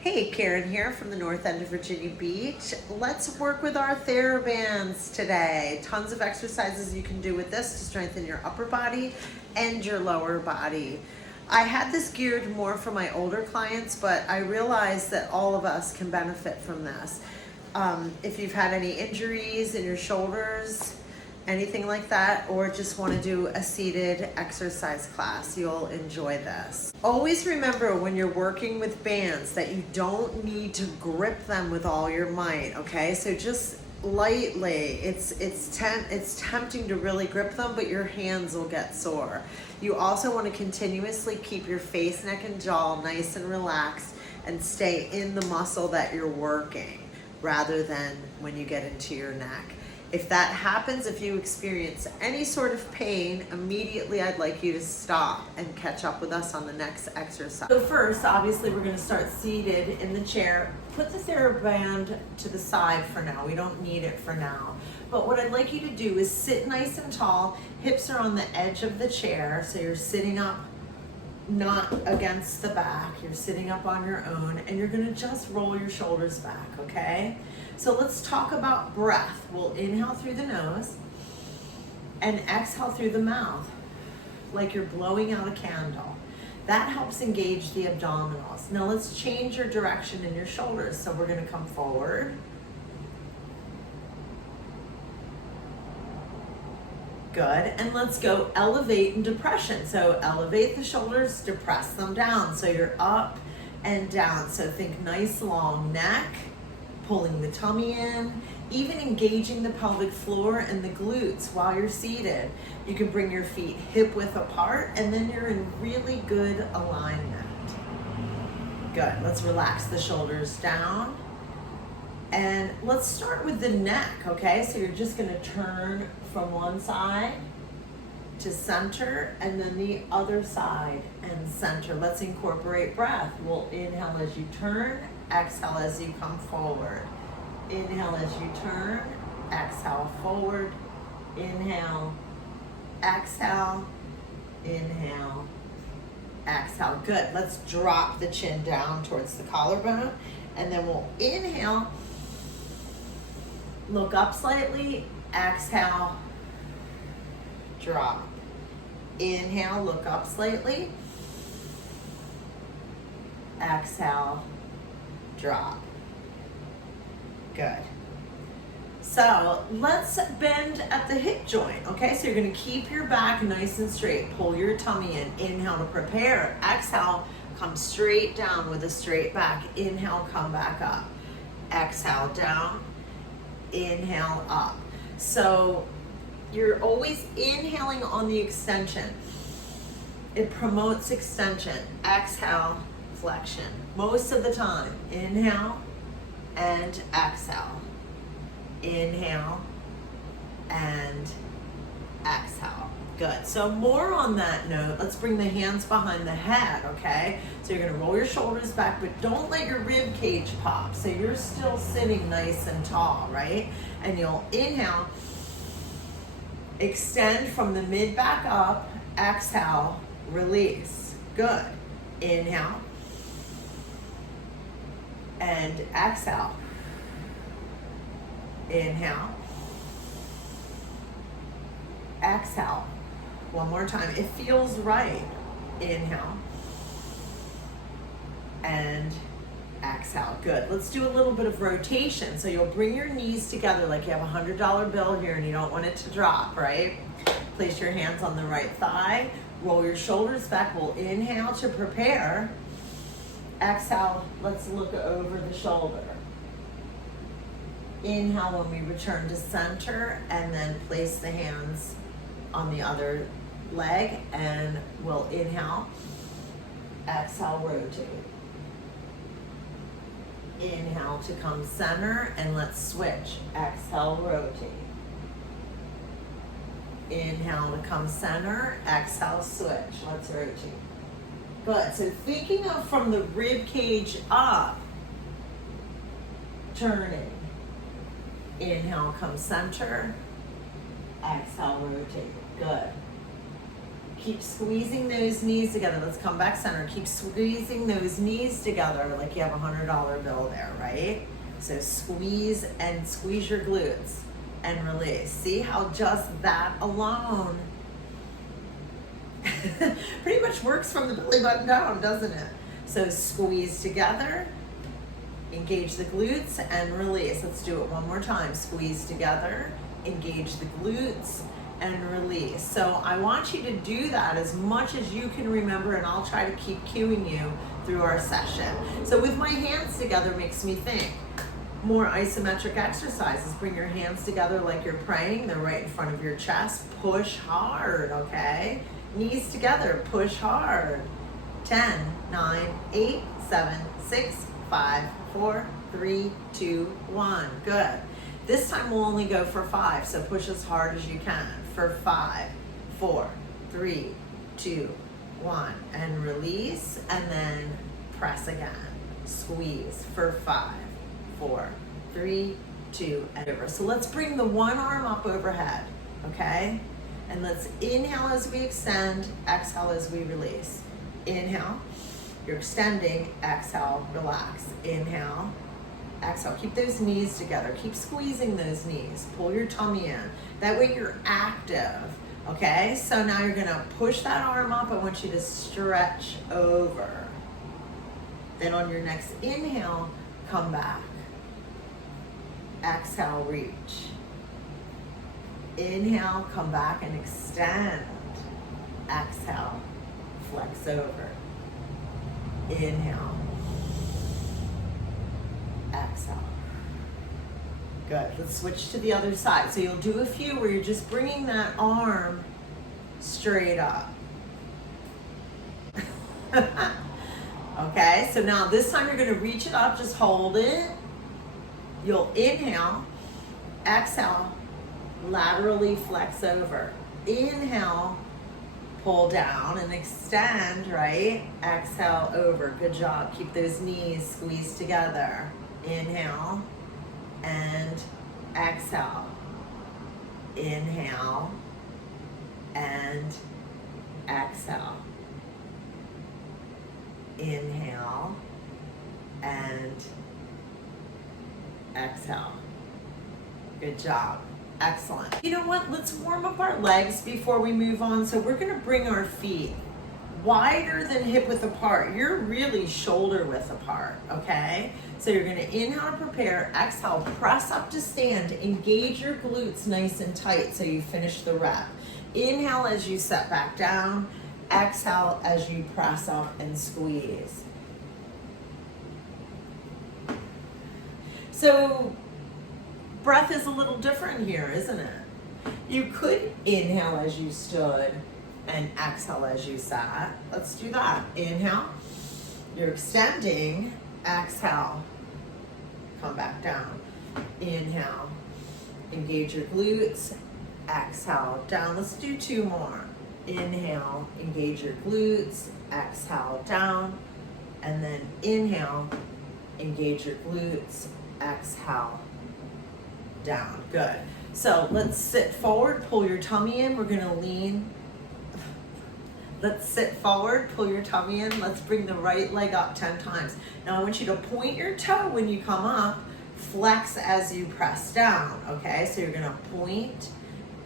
Hey, Karen here from the north end of Virginia Beach. Let's work with our Therabands today. Tons of exercises you can do with this to strengthen your upper body and your lower body. I had this geared more for my older clients, but I realized that all of us can benefit from this. If you've had any injuries in your shoulders, anything like that, or just want to do a seated exercise class, you'll enjoy this. Always remember when you're working with bands that you don't need to grip them with all your might, okay? So just lightly. It's tempting to really grip them, but your hands will get sore. You also want to continuously keep your face, neck, and jaw nice and relaxed and stay in the muscle that you're working rather than when you get into your neck. If that happens, if you experience any sort of pain, immediately I'd like you to stop and catch up with us on the next exercise. So first, obviously, we're going to start seated in the chair. Put the Theraband to the side for now. We don't need it for now. But what I'd like you to do is sit nice and tall. Hips are on the edge of the chair, so you're sitting up, not against the back. You're sitting up on your own, and you're going to just roll your shoulders back, okay? So let's talk about breath. We'll inhale through the nose and exhale through the mouth like you're blowing out a candle. That helps engage the abdominals. Now let's change your direction in your shoulders. So we're going to come forward. Good. And let's go elevate and depression. So elevate the shoulders, depress them down. So you're up and down. So think nice long neck, pulling the tummy in, even engaging the pelvic floor and the glutes while you're seated. You can bring your feet hip width apart, and then you're in really good alignment. Good. Let's relax the shoulders down. And let's start with the neck, okay? So you're just going to turn from one side to center, and then the other side and center. Let's incorporate breath. We'll inhale as you turn, exhale as you come forward. Inhale as you turn, exhale forward. Inhale, exhale, inhale, exhale. Good. Let's drop the chin down towards the collarbone, and then we'll inhale, look up slightly, exhale, drop. Inhale, look up slightly, exhale, drop. Good. So let's bend at the hip joint, okay? So you're gonna keep your back nice and straight. Pull your tummy in. Inhale to prepare. Exhale, come straight down with a straight back. Inhale, come back up. Exhale, down. Inhale, up. So you're always inhaling on the extension. It promotes extension. Exhale, flexion. Most of the time, inhale and exhale. Inhale and exhale. Good. So more on that note, let's bring the hands behind the head, okay? So you're gonna roll your shoulders back, but don't let your rib cage pop. So you're still sitting nice and tall, right? And you'll inhale, extend from the mid back up, exhale, release. Good. Inhale and exhale. Inhale, exhale. One more time. It feels right. Inhale and exhale. Good. Let's do a little bit of rotation. So you'll bring your knees together like you have a $100 bill here and you don't want it to drop, right? Place your hands on the right thigh. Roll your shoulders back. We'll inhale to prepare. Exhale, let's look over the shoulder. Inhale when we return to center, and then place the hands on the other leg, and we'll inhale, exhale, rotate. Inhale to come center, and let's switch. Exhale, rotate. Inhale to come center, exhale, switch. Let's rotate. Good. So thinking of from the rib cage up, turning. Inhale, come center. Exhale, rotate. Good. Keep squeezing those knees together. Let's come back center. Keep squeezing those knees together like you have a $100 bill there, right? So squeeze and squeeze your glutes and release. See how just that alone pretty much works from the belly button down, doesn't it? So squeeze together, engage the glutes and release. Let's do it one more time. Squeeze together, engage the glutes and release. So I want you to do that as much as you can remember, and I'll try to keep cueing you through our session. So with my hands together makes me think more isometric exercises. Bring your hands together like you're praying. They're right in front of your chest. Push hard, okay? Knees together, push hard. 10, 9, 8, 7, 6, 5, 4, 3, 2, 1. Good. This time we'll only go for 5, so push as hard as you can. For 5, 4, 3, 2, 1. And release, and then press again. Squeeze for 5, 4, 3, 2, and over. So let's bring the one arm up overhead, okay? And let's inhale as we extend, exhale as we release. Inhale, you're extending, exhale, relax. Inhale, exhale. Keep those knees together. Keep squeezing those knees. Pull your tummy in. That way you're active, okay? So now you're gonna push that arm up. I want you to stretch over. Then on your next inhale, come back. Exhale, reach. Inhale, come back and extend. Exhale, flex over. Inhale. Exhale. Good. Let's switch to the other side. So you'll do a few where you're just bringing that arm straight up. Okay, so now this time you're going to reach it up, just hold it. You'll inhale, exhale, laterally flex over. Inhale, pull down and extend, right? Exhale over. Good job. Keep those knees squeezed together. Inhale and exhale. Inhale and exhale. Inhale and exhale. Good job. Excellent. You know what? Let's warm up our legs before we move on. So we're going to bring our feet wider than hip width apart. You're really shoulder width apart, okay? So you're going to inhale to prepare, exhale, press up to stand, engage your glutes nice and tight so you finish the rep. Inhale as you set back down, exhale as you press up and squeeze. So breath is a little different here, isn't it? You could inhale as you stood and exhale as you sat. Let's do that. Inhale, you're extending, exhale, come back down. Inhale, engage your glutes, exhale, down. Let's do 2 more. Inhale, engage your glutes, exhale, down, and then inhale, engage your glutes, exhale, down. Good. So let's sit forward, pull your tummy in. We're gonna lean. Let's sit forward, pull your tummy in. Let's bring the right leg up 10 times. Now I want you to point your toe when you come up, flex as you press down, okay? So you're gonna point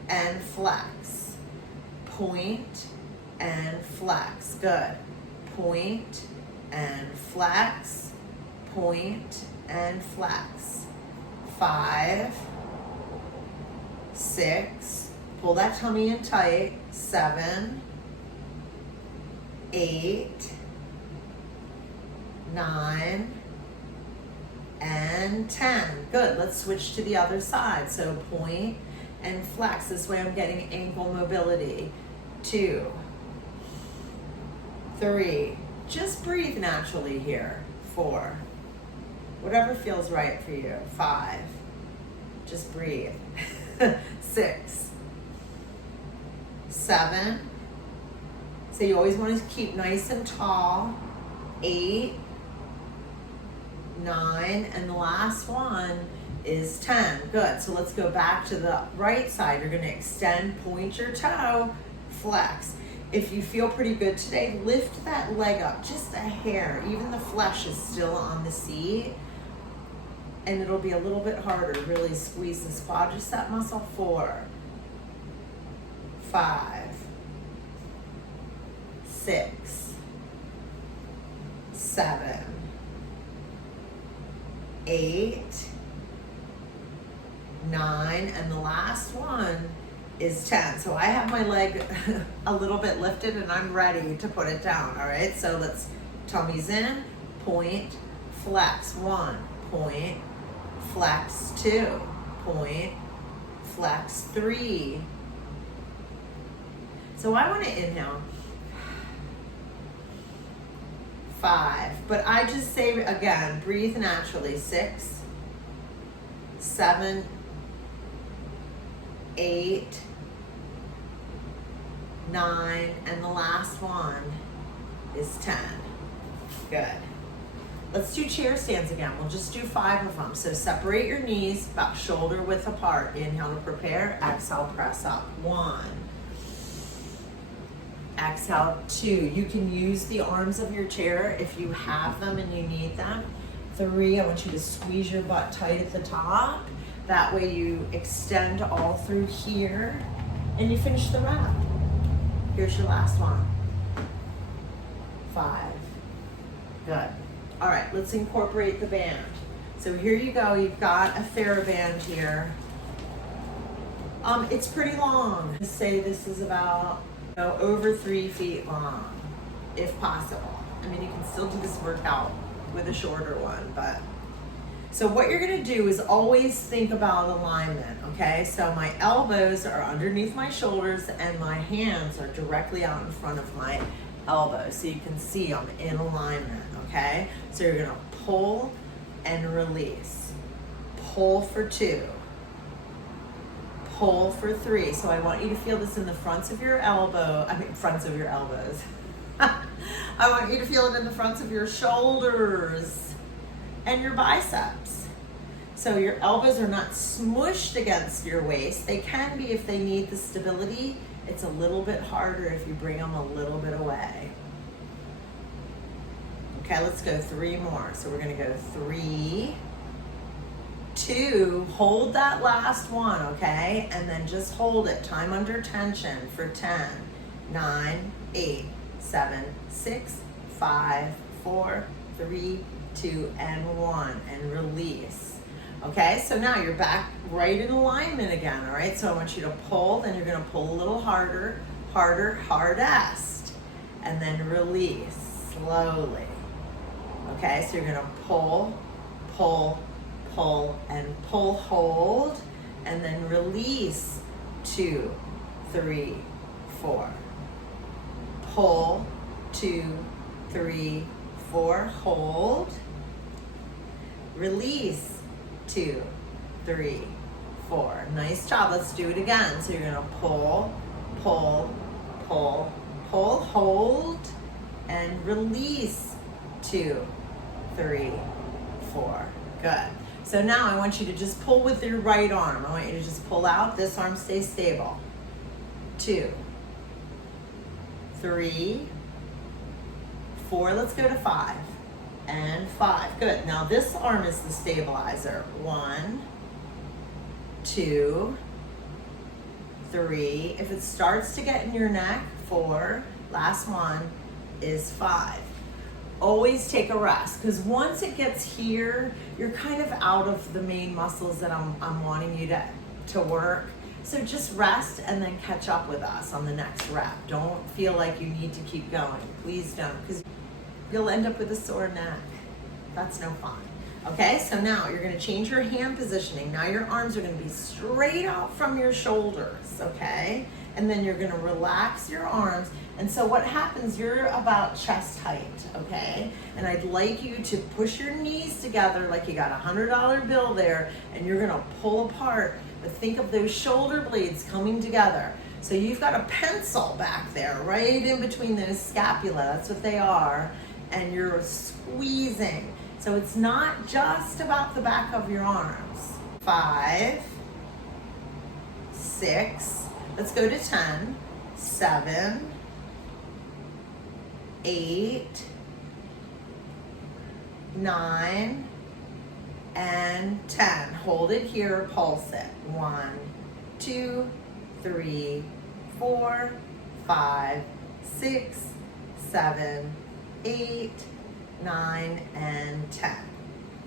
and flex. Point and flex. Good. Point and flex. Point and flex. 5, 6, pull that tummy in tight. 7, 8, 9, and 10. Good. Let's switch to the other side. So point and flex. This way I'm getting ankle mobility. 2, 3. Just breathe naturally here. 4. Whatever feels right for you. 5. Just breathe. 6. 7. So you always want to keep nice and tall. 8. 9. And the last one is 10. Good. So let's go back to the right side. You're going to extend, point your toe, flex. If you feel pretty good today, lift that leg up just a hair. Even the flesh is still on the seat. And it'll be a little bit harder. Really squeeze this quadricep muscle. 4, 5, 6, 7, 8, 9, and the last one is 10. So I have my leg a little bit lifted and I'm ready to put it down. All right, so let's, tummy's in, point, flex. 1, point, flex. 2, point, flex. 3. So I want to inhale. 5, but I just say again, breathe naturally. 6, 7, 8, 9, and the last one is 10. Good. Let's do chair stands again. We'll just do 5 of them. So separate your knees about shoulder width apart. Inhale to prepare. Exhale, press up. 1. Exhale, 2. You can use the arms of your chair if you have them and you need them. 3, I want you to squeeze your butt tight at the top. That way you extend all through here and you finish the wrap. Here's your last one. 5. Good. All right, let's incorporate the band. So here you go. You've got a Theraband here. It's pretty long. Let's say this is about over 3 feet long, if possible. I mean, you can still do this workout with a shorter one, but. So what you're gonna do is always think about alignment, okay? So my elbows are underneath my shoulders and my hands are directly out in front of my elbows. So you can see I'm in alignment, okay? So you're gonna pull and release. Pull for 2. Pull for 3. So I want you to feel this in the fronts of your fronts of your elbows. I want you to feel it in the fronts of your shoulders and your biceps. So your elbows are not smushed against your waist. They can be if they need the stability. It's a little bit harder if you bring them a little bit away. Okay, let's go 3 more. So we're gonna go 3, 2, hold that last one, okay? And then just hold it, time under tension for 10, 9, 8, 7, 6, 5, 4, 3, 2, and 1, and release. Okay, so now you're back right in alignment again, all right? So I want you to pull, then you're gonna pull a little harder, hardest, and then release slowly. Okay, so you're gonna pull, and pull, hold, and then release. 2, 3, 4. Pull, 2, 3, 4, hold, release. 2, 3, 4. Nice job. Let's do it again. So you're gonna pull, hold, and release. 2, 3, 4. Good. So now I want you to just pull with your right arm. I want you to just pull out. This arm stays stable. 2, 3, 4. Let's go to 5. And 5. Good. Now this arm is the stabilizer. 1, 2, 3. If it starts to get in your neck, 4. Last one is 5. Always take a rest, because once it gets here, you're kind of out of the main muscles that I'm wanting you to work. So just rest and then catch up with us on the next rep. Don't feel like you need to keep going. Please don't, because you'll end up with a sore neck. That's no fun. Okay, so now you're gonna change your hand positioning. Now your arms are gonna be straight out from your shoulders, okay? And then you're gonna relax your arms. And so what happens, you're about chest height, okay? And I'd like you to push your knees together like you got a $100 bill there, and you're gonna pull apart, but think of those shoulder blades coming together. So you've got a pencil back there, right in between those scapula, that's what they are, and you're squeezing. So it's not just about the back of your arms. 5, 6, let's go to 10, 7, 8, 9, and 10. Hold it here, pulse it. 1, 2, 3, 4, 5, 6, 7, 8, 9, and 10.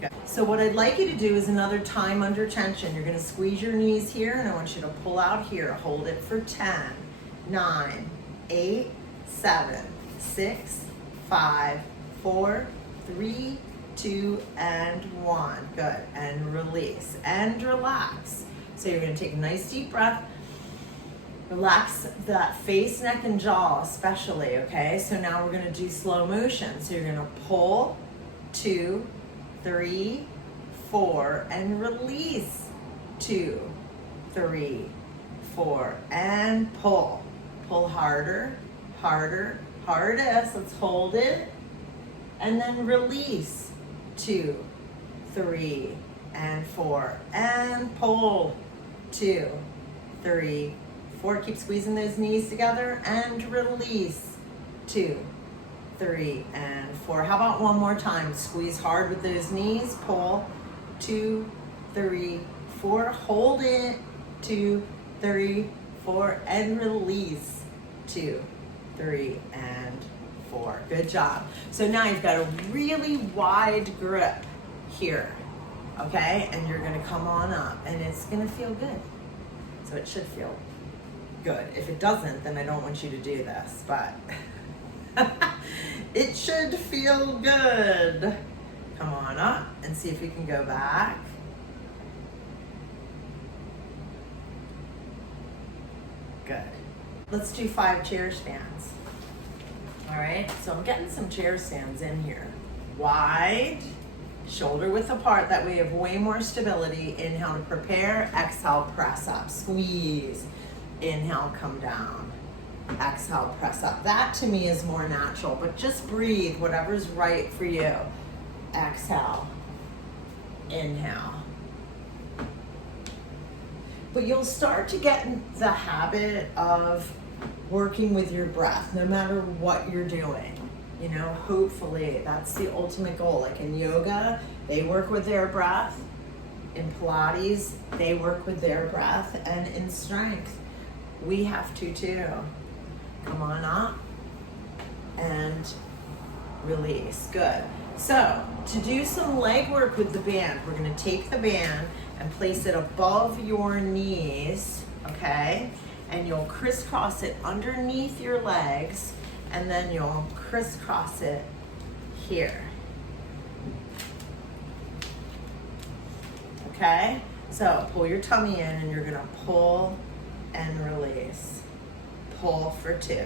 Good. So what I'd like you to do is another time under tension. You're going to squeeze your knees here, and I want you to pull out here. Hold it for 10, 9, 8, 7, 6, 5, 4, 3, 2, and 1. Good. And release and relax. So you're going to take a nice deep breath. Relax that face, neck, and jaw especially, okay? So now we're going to do slow motion. So you're going to pull, 2, 3, 4, and release, 2, 3, 4, and pull. Pull harder, harder, hardest. Let's hold it. And then release, 2, 3, and 4, and pull, 2, 3, 4. Keep squeezing those knees together and release, 2, 3, and 4. How about one more time? Squeeze hard with those knees, pull, 2, 3, 4. Hold it, 2, 3, 4, and release, 2, 3, and 4. Good job. So now you've got a really wide grip here, okay? And you're gonna come on up, and it's gonna feel good. So it should feel good. If it doesn't, then I don't want you to do this, but it should feel good. Come on up and see if we can go back. Good. Let's do 5 chair stands. All right, so I'm getting some chair stands in here. Wide, shoulder width apart, that way you have way more stability. Inhale to prepare, exhale, press up, squeeze. Inhale, come down. Exhale, press up. That to me is more natural, but just breathe, whatever's right for you. Exhale, inhale. But you'll start to get in the habit of working with your breath, no matter what you're doing. You know, hopefully that's the ultimate goal. Like in yoga, they work with their breath. In Pilates, they work with their breath. And in strength, we have to too. Come on up and release. Good. So to do some leg work with the band, we're going to take the band and place it above your knees, okay? And you'll crisscross it underneath your legs, and then you'll crisscross it here. Okay? So pull your tummy in, and you're gonna pull and release. Pull for 2,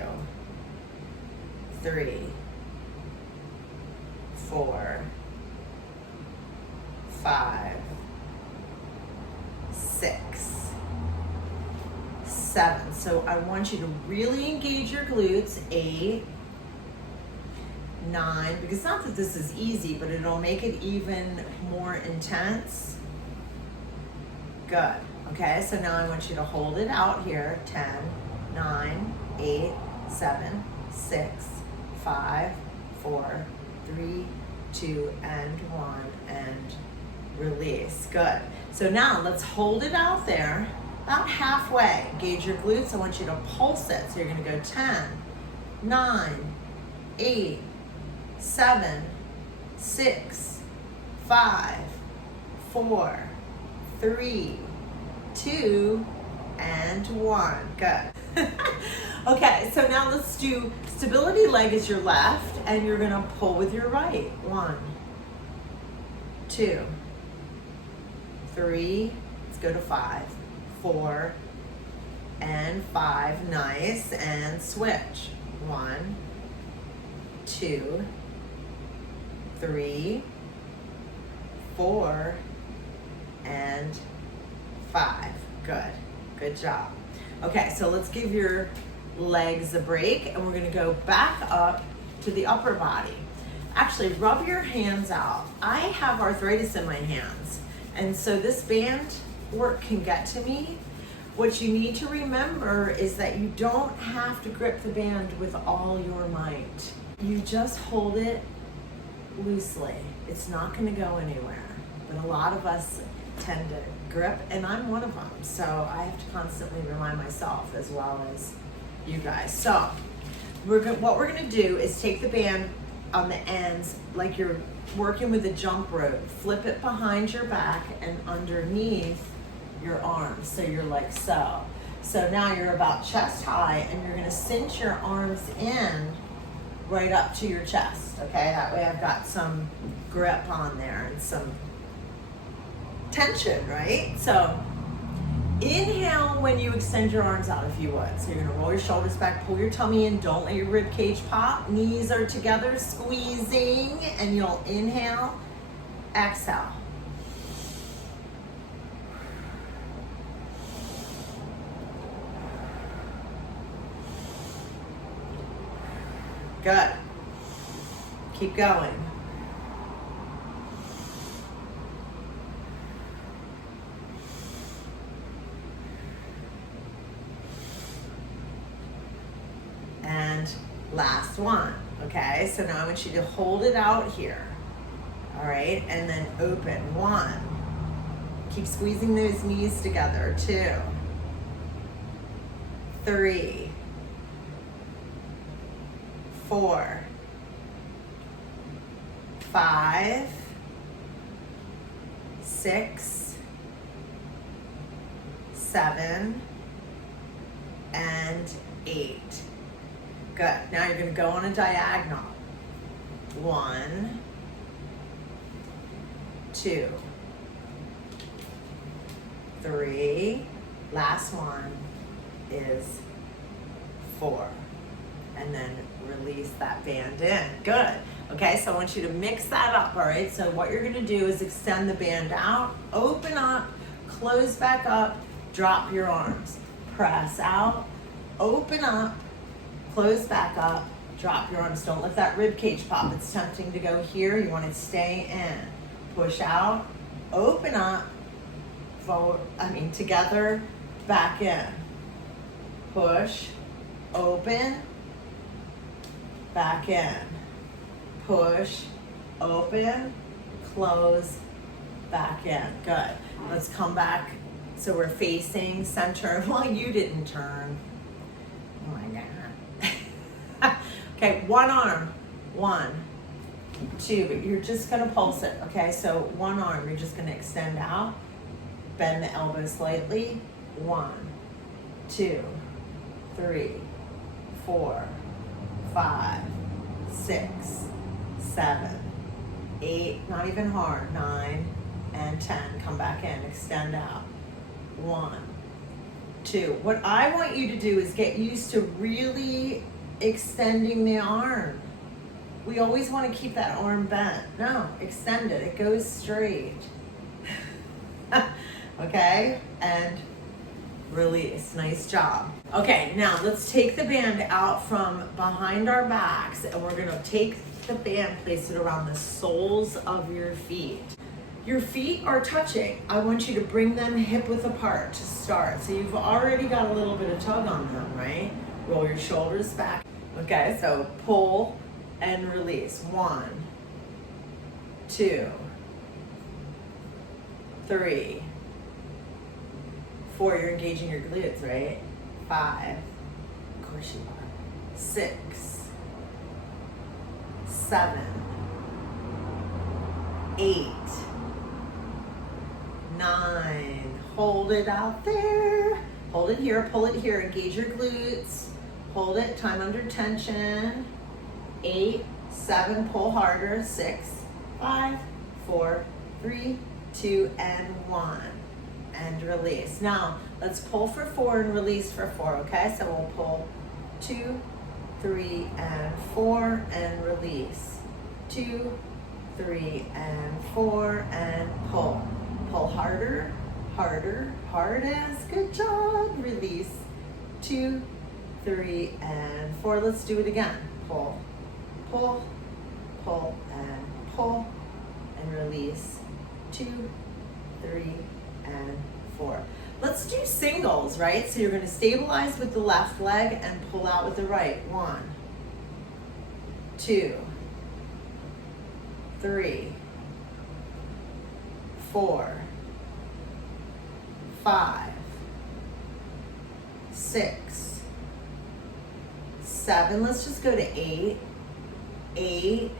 3, 4, 5, 6, 7. So I want you to really engage your glutes. 8, 9, because not that this is easy, but it'll make it even more intense. Good. Okay, so now I want you to hold it out here. 10, 9, 8, 7, 6, 5, 4, 3, 2, and 1, and release. Good. So now let's hold it out there about halfway. Engage your glutes. I want you to pulse it. So you're going to go 10, 9, 8, 7, 6, 5, 4, 3, 2, and 1. Good. Okay, so now let's do stability leg is your left, and you're going to pull with your right. 1, 2, 3, let's go to 5, 4, and 5. Nice. And switch. 1, 2, 3, 4, and 5. Good. Good job. Okay, so let's give your legs a break, and we're going to go back up to the upper body. Actually, rub your hands out. I have arthritis in my hands, and so this band work can get to me. What you need to remember is that you don't have to grip the band with all your might. you just hold it loosely. It's not going to go anywhere. But a lot of us tend to grip, and I'm one of them. So I have to constantly remind myself as well as you guys. So what we're going to do is take the band on the ends like you're working with a jump rope. Flip it behind your back and underneath your arms. So you're like so. So now you're about chest high, and you're going to cinch your arms in right up to your chest, okay? That way I've got some grip on there and some tension, right? So inhale when you extend your arms out if you would. So you're gonna roll your shoulders back, pull your tummy in, don't let your rib cage pop. Knees are together, squeezing, and you'll inhale, exhale. Good. Keep going. And last one, okay? So now I want you to hold it out here, all right? And then open, 1. Keep squeezing those knees together, 2, 3, 4, 5, 6, 7, and 8. Good. Now you're going to go on a diagonal. 1, 2, 3. Last one is 4. And then release that band in. Good. Okay, so I want you to mix that up, all right? So what you're gonna do is extend the band out, open up, close back up, drop your arms. Press out, open up, close back up, drop your arms. Don't let that rib cage pop. It's tempting to go here. You want to stay in. Push out, open up, forward, together, back in. Push, open, back in. Push, open, close, back in. Good. Let's come back so we're facing center. Well, you didn't turn. Oh my God. Okay, one arm. 1, 2, but you're just gonna pulse it, okay? So one arm, you're just gonna extend out, bend the elbow slightly. 1, 2, 3, 4, 5, 6, 7, 8, not even hard, 9, and 10. Come back in, extend out. 1, 2. What I want you to do is get used to really extending the arm. We always want to keep that arm bent. No, extend it. It goes straight. Okay? And release. Nice job. Okay, now let's take the band out from behind our backs, and we're going to take the band, place it around the soles of your feet. Your feet are touching. I want you to bring them hip width apart to start. So you've already got a little bit of tug on them, right? Roll your shoulders back. Okay, so pull and release. 1, 2, 3, 4. You're engaging your glutes, right? 5. Of course you are. 6, 7, 8, 9. Hold it out there. Hold it here, pull it here. Engage your glutes. Hold it, time under tension. 8, 7, pull harder. 6, 5, 4, 3, 2, and 1. And release. Now, let's pull for 4 and release for 4, okay? So we'll pull 2, 3, and 4, and release. 2, 3, and 4, and pull. Pull harder, harder, hard as. Good job. Release. 2, 3, and 4. Let's do it again. Pull, pull, pull, and pull, and release. 2, 3, and 4. Let's do singles, right? So you're going to stabilize with the left leg and pull out with the right. 1, 2, 3, 4, 5, 6, 7. Let's just go to 8. 8.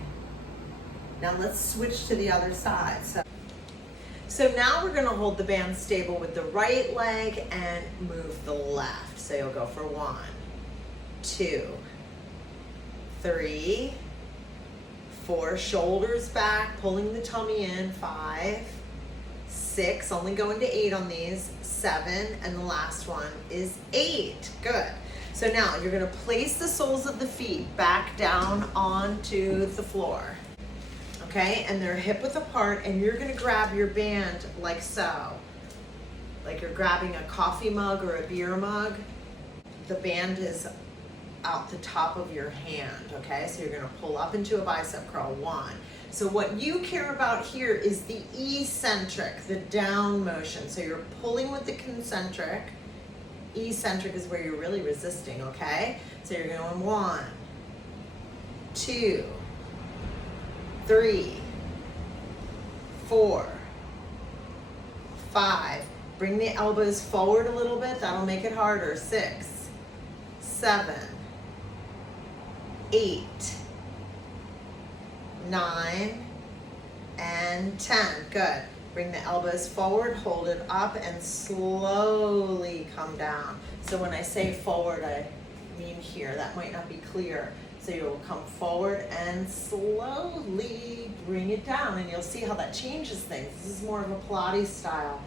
Now let's switch to the other side. So now we're going to hold the band stable with the right leg and move the left. So you'll go for 1, 2, 3, 4, shoulders back, pulling the tummy in, 5, 6, only going to 8 on these, 7, and the last one is 8. Good. So now you're going to place the soles of the feet back down onto the floor. Okay, and they're hip width apart, and you're going to grab your band like so. Like you're grabbing a coffee mug or a beer mug. The band is out the top of your hand, okay? So you're going to pull up into a bicep curl, 1. So what you care about here is the eccentric, the down motion. So you're pulling with the concentric. Eccentric is where you're really resisting, okay? So you're going 1, 2, 3, 4, 5. Bring the elbows forward a little bit. That'll make it harder. 6, 7, 8, 9, and 10. Good. Bring the elbows forward, hold it up, and slowly come down. So when I say forward, I mean here. That might not be clear. So you'll come forward and slowly bring it down, and you'll see how that changes things. This is more of a Pilates style.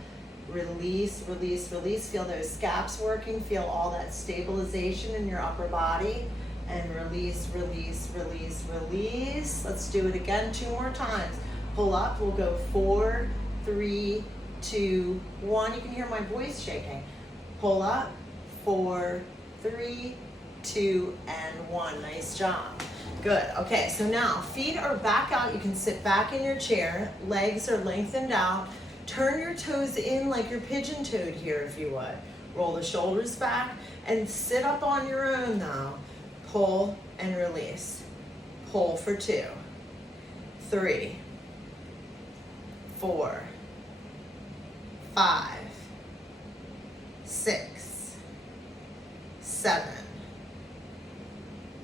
Release, release, release. Feel those scaps working. Feel all that stabilization in your upper body. And release, release, release, release. Let's do it again 2 more times. Pull up. We'll go 4, 3, 2, 1. You can hear my voice shaking. Pull up. 4, 3, 2, and 1. Nice job. Good. Okay, so now feet are back out. You can sit back in your chair. Legs are lengthened out. Turn your toes in like you're pigeon-toed here if you would. Roll the shoulders back and sit up on your own now. Pull and release. Pull for 2, 3, 4, 5, 6, 7,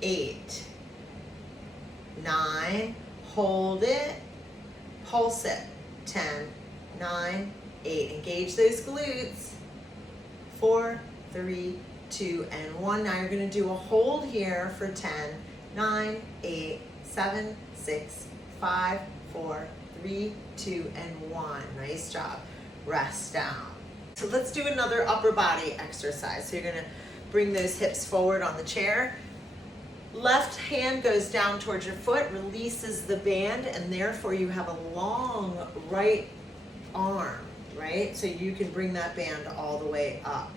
8, 9, hold it, pulse it, 10, 9, 8, engage those glutes, 4, 3, 2, and 1. Now you're going to do a hold here for 10, 9, 8, 7, 6, 5, 4, 3, 2, and 1. Nice job. Rest down. So let's do another upper body exercise. So you're going to bring those hips forward on the chair. Left hand goes down towards your foot, releases the band, and therefore you have a long right arm, right? So you can bring that band all the way up.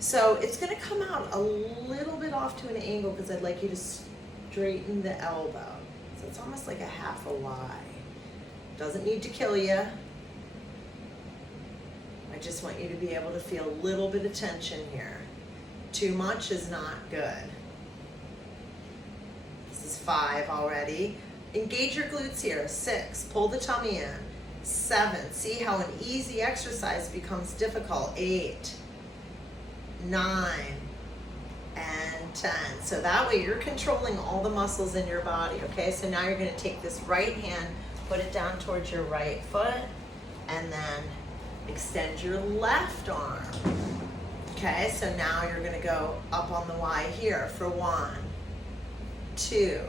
So it's going to come out a little bit off to an angle because I'd like you to straighten the elbow. So it's almost like a half a Y. Doesn't need to kill you. I just want you to be able to feel a little bit of tension here. Too much is not good. This is 5 already. Engage your glutes here. 6, pull the tummy in. 7, see how an easy exercise becomes difficult. 8, 9, and 10. So that way you're controlling all the muscles in your body, okay? So now you're gonna take this right hand, put it down towards your right foot, and then extend your left arm. Okay, so now you're gonna go up on the Y here for 1, 2,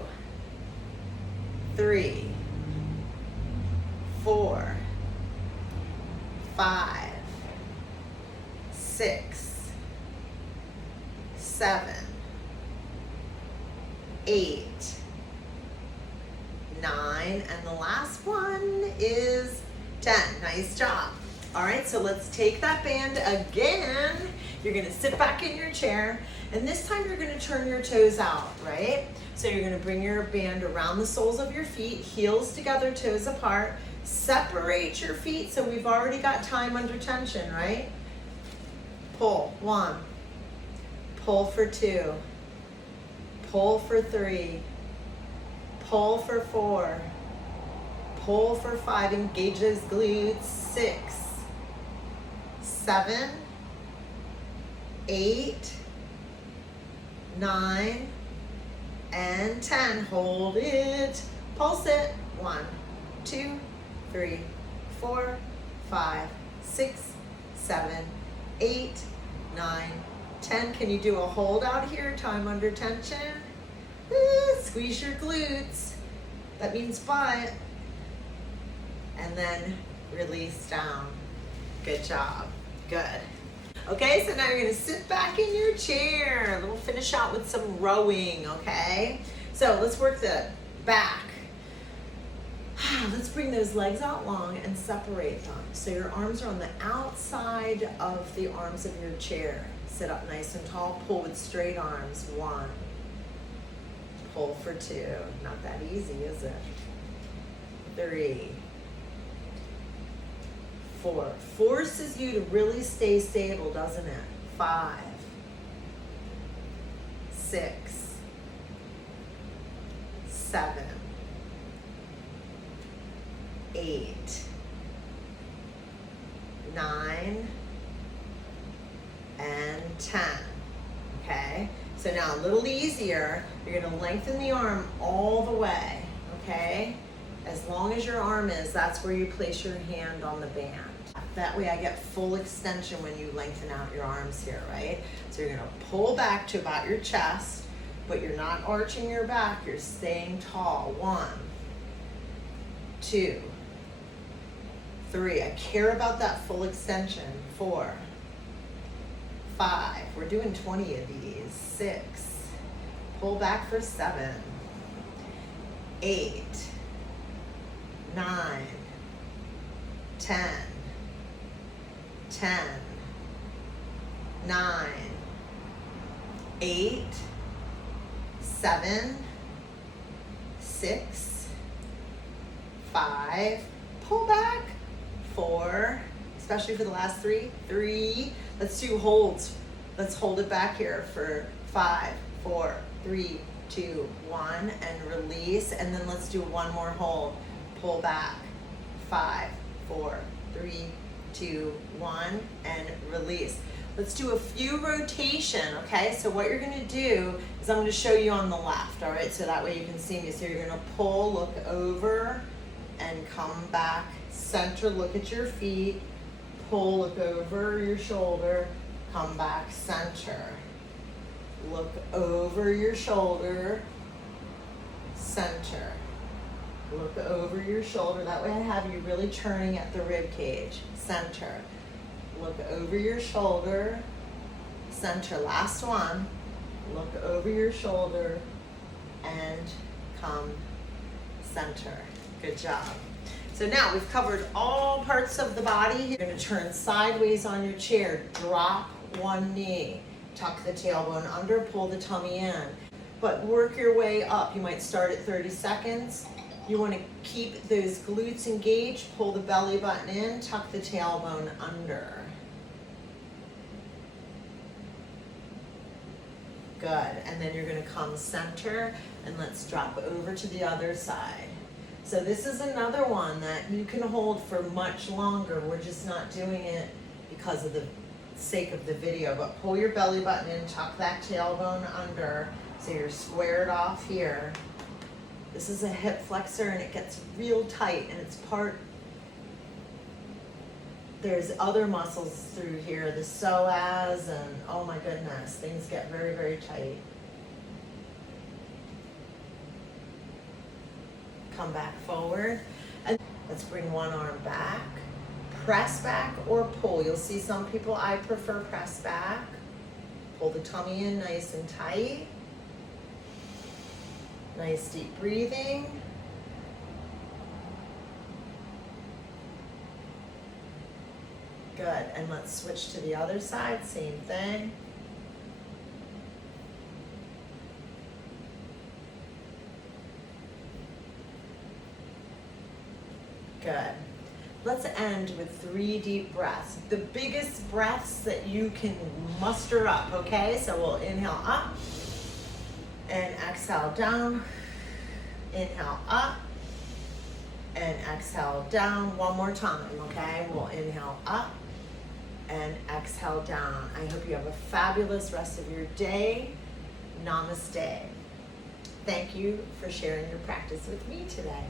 3, 4, 5, 6, 7, 8, 9, and the last one is 10. Nice job. All right, so let's take that band again. You're gonna sit back in your chair, and this time you're gonna turn your toes out, right? So you're gonna bring your band around the soles of your feet, heels together, toes apart. Separate your feet, so we've already got time under tension, right? Pull, 1. Pull for 2. Pull for 3. Pull for 4. Pull for 5. Engage those glutes. 6, 7, 8, 9, and 10. Hold it. Pulse it. 1, 2, 3, 4, 5, 6, 7, 8, 9, 10. Can you do a hold out here? Time under tension. Squeeze your glutes. That means butt. And then release down. Good job. Good. Okay, so now you're gonna sit back in your chair. We'll finish out with some rowing, okay? So let's work the back. Let's bring those legs out long and separate them. So your arms are on the outside of the arms of your chair. Sit up nice and tall, pull with straight arms. 1, pull for 2. Not that easy, is it? 3, 4. Forces you to really stay stable, doesn't it? 5, 6, 7, 8, 9, and 10. Okay? So now a little easier. You're going to lengthen the arm all the way. Okay? As long as your arm is, that's where you place your hand on the band. That way I get full extension when you lengthen out your arms here, right? So you're gonna pull back to about your chest, but you're not arching your back, you're staying tall. 1, 2, 3. I care about that full extension. 4, 5. We're doing 20 of these. 6. Pull back for 7. 8, 9, 10, 10, 9, 8, 7, 6, 5, pull back, 4, especially for the last 3, 3, let's do holds. Let's hold it back here for 5, 4, 3, 2, 1, and release, and then let's do one more hold. Pull back, 5, 4, 3, 2, 1, and release. Let's do a few rotation, okay? So what you're gonna do is I'm gonna show you on the left, all right? So that way you can see me. So you're gonna pull, look over, and come back, center, look at your feet, pull, look over your shoulder, come back, center. Look over your shoulder, center. Look over your shoulder. That way I have you really turning at the rib cage. Center. Look over your shoulder, center. Last one. Look over your shoulder and come center. Good job. So now we've covered all parts of the body. You're going to turn sideways on your chair. Drop one knee. Tuck the tailbone under, pull the tummy in. But work your way up. You might start at 30 seconds. You want to keep those glutes engaged, pull the belly button in, tuck the tailbone under. Good, and then you're going to come center, and let's drop over to the other side. So this is another one that you can hold for much longer. We're just not doing it because of the sake of the video, but pull your belly button in, tuck that tailbone under, so you're squared off here. This is a hip flexor and it gets real tight, and it's there's other muscles through here, the psoas, and oh my goodness, things get very, very tight. Come back forward, and let's bring one arm back. Press back or pull. You'll see some people, I prefer press back. Pull the tummy in nice and tight. Nice deep breathing. Good, and let's switch to the other side, same thing. Good. Let's end with 3 deep breaths. The biggest breaths that you can muster up, okay? So we'll inhale up and exhale down. Inhale up and exhale down. One more time, okay? We'll inhale up and exhale down. I hope you have a fabulous rest of your day. Namaste. Thank you for sharing your practice with me today.